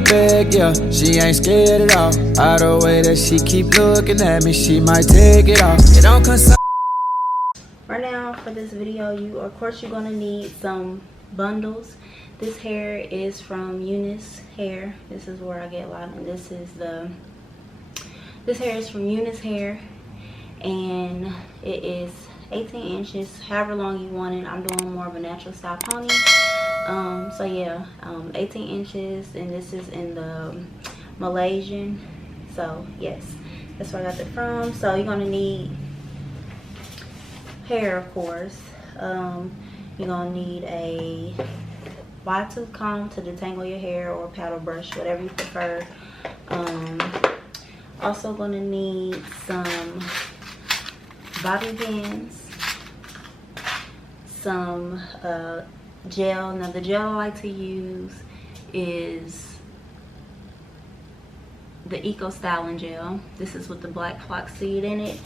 that bag, yeah. She ain't scared at all. By the way that she keep looking at me, she might take it off. It don't concern. Right now for this video, of course you're gonna need some bundles. This hair is from Eunice Hair. This is where I get a lot, and this hair is from Eunice Hair, and it is 18 inches, however long you want it. I'm doing more of a natural style pony. So yeah, 18 inches, and this is in the Malaysian. So yes, that's where I got it from. So you're gonna need hair, of course. You're gonna need a wide tooth comb to detangle your hair, or paddle brush, whatever you prefer. Also gonna need some bobby pins, some gel. Now the gel I like to use is the Eco Styling gel. This is with the black flaxseed in it.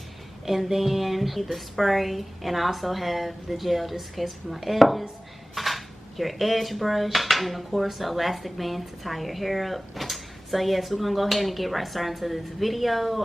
And then the spray, and I also have the gel just in case for my edges, your edge brush, and of course an elastic band to tie your hair up. So yes, we're gonna go ahead and get right started into this video.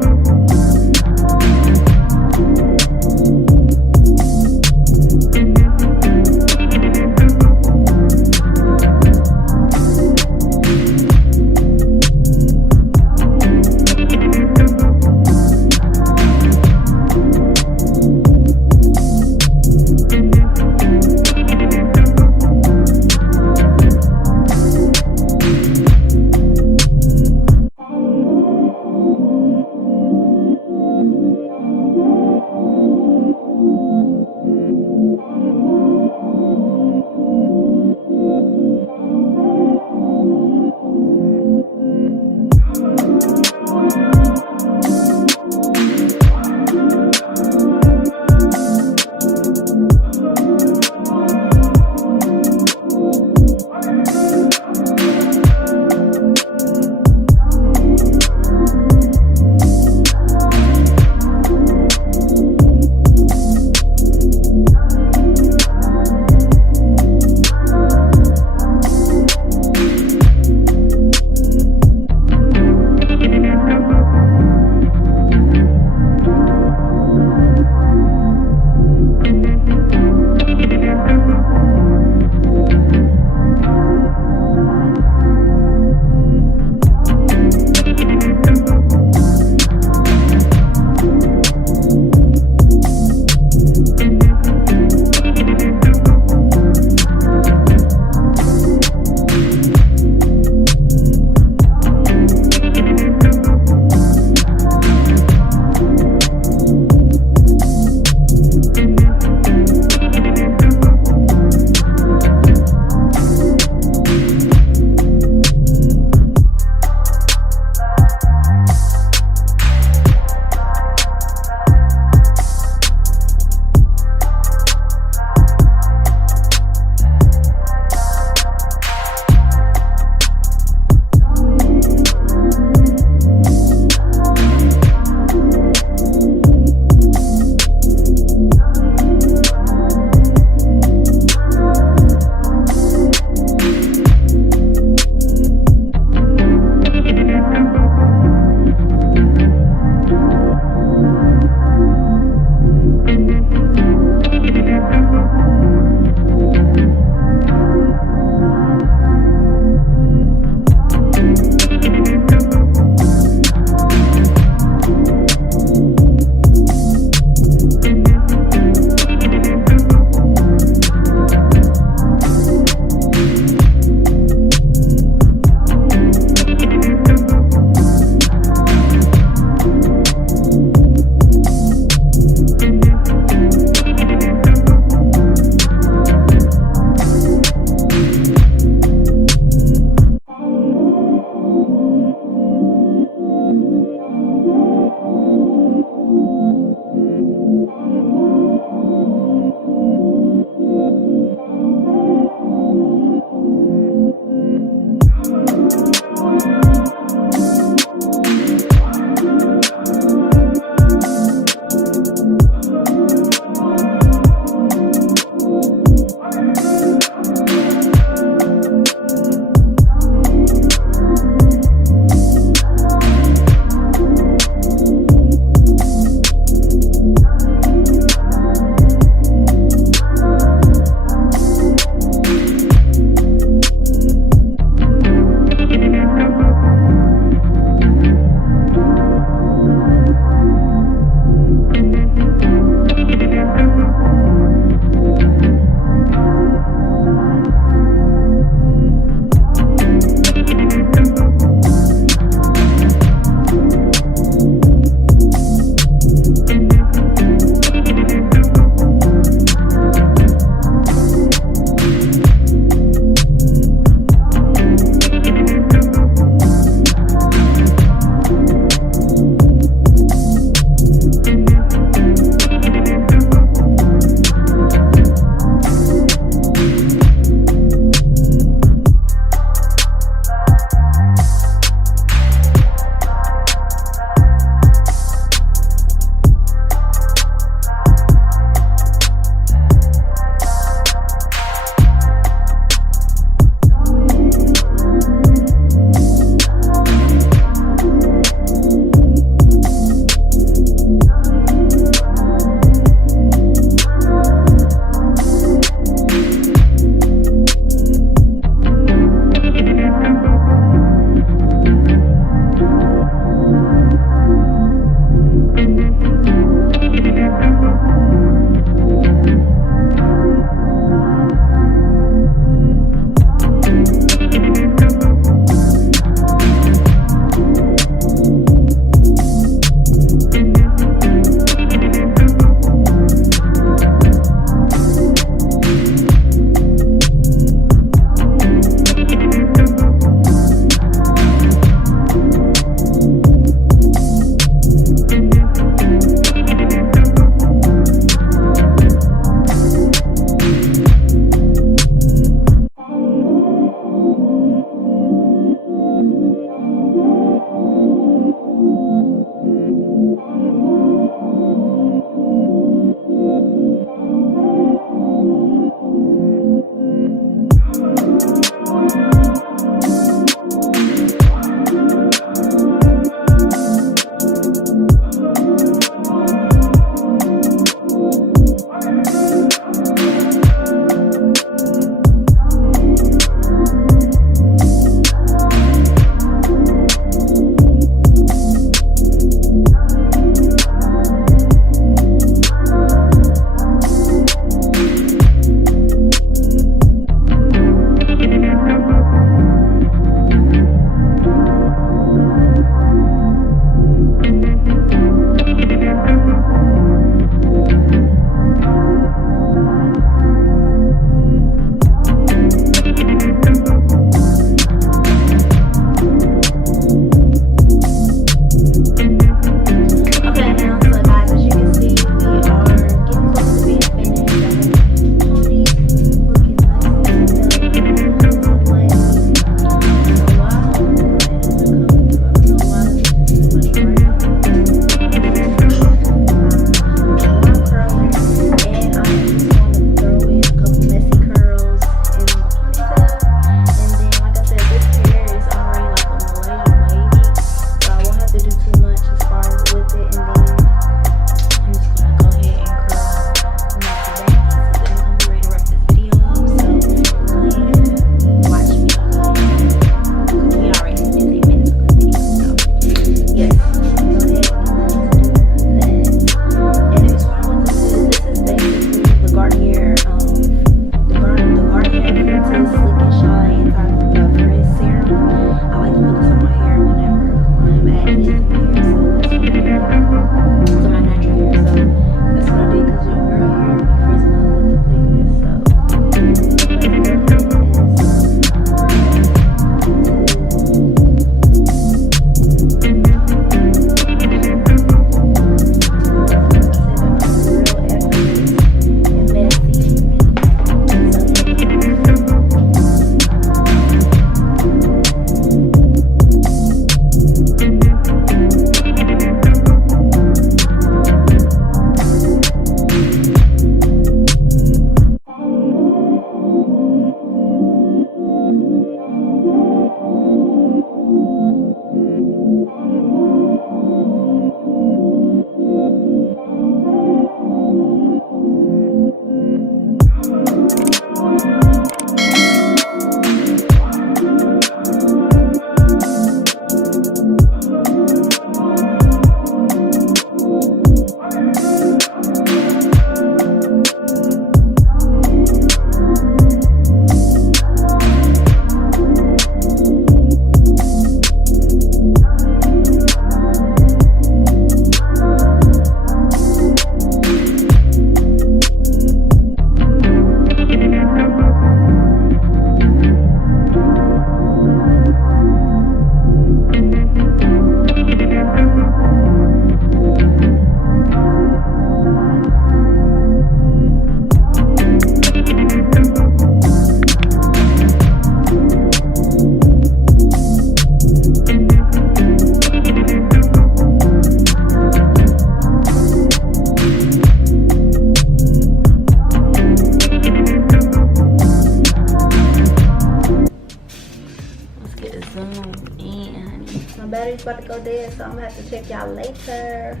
internet's about to go dead, so I'm gonna have to check y'all later.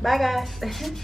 Bye guys.